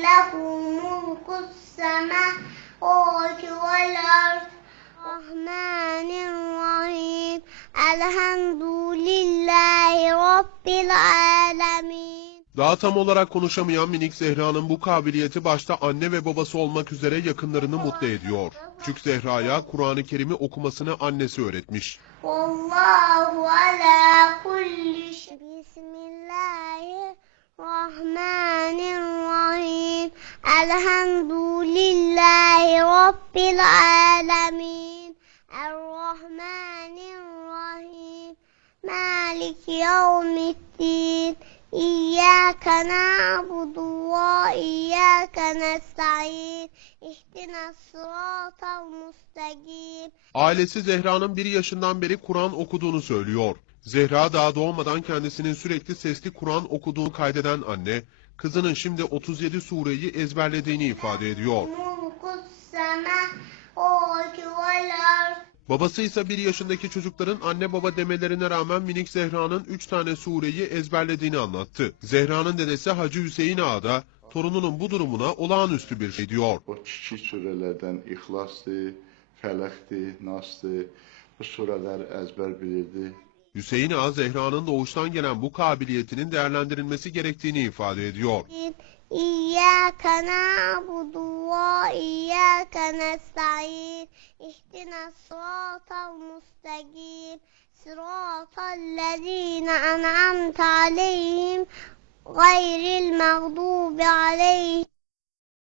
له ملك السماوات والأرض الرحمن الرحيم الحمد لله رب العالمين Daha tam olarak konuşamayan minik Zehra'nın bu kabiliyeti başta anne ve babası olmak üzere yakınlarını mutlu ediyor. Küçük Zehra'ya Kur'an-ı Kerim'i okumasını annesi öğretmiş. والله على كل شيء بسم Elhamdülillahi Rabbil alemin. Errahmanirrahim. Malik yevmiddin. İyyâke na'budu ve iyyâke nesta'in. İhtina sıratal mustaqim. Ailesi Zehra'nın bir yaşından beri Kur'an okuduğunu söylüyor. Zehra daha doğmadan kendisinin sürekli sesli Kur'an okuduğunu kaydeden anne, kızının şimdi 37 sureyi ezberlediğini ifade ediyor. Babası ise bir yaşındaki çocukların anne baba demelerine rağmen minik Zehra'nın üç tane sureyi ezberlediğini anlattı. Zehra'nın dedesi Hacı Hüseyin Ağa da torununun bu durumuna olağanüstü bir şey diyor. O kiçik surelerden İhlas'tı, Felak'tı, Nas'tı, bu sureler ezber bilirdi. Hüseyin A. Zehra'nın doğuştan gelen bu kabiliyetinin değerlendirilmesi gerektiğini ifade ediyor. İyyâke na'budu ve iyyâke nesta'in ihdinas sıratal mustaqim sıratallezîne en'amte aleyhim gayril mağdubi aleyhim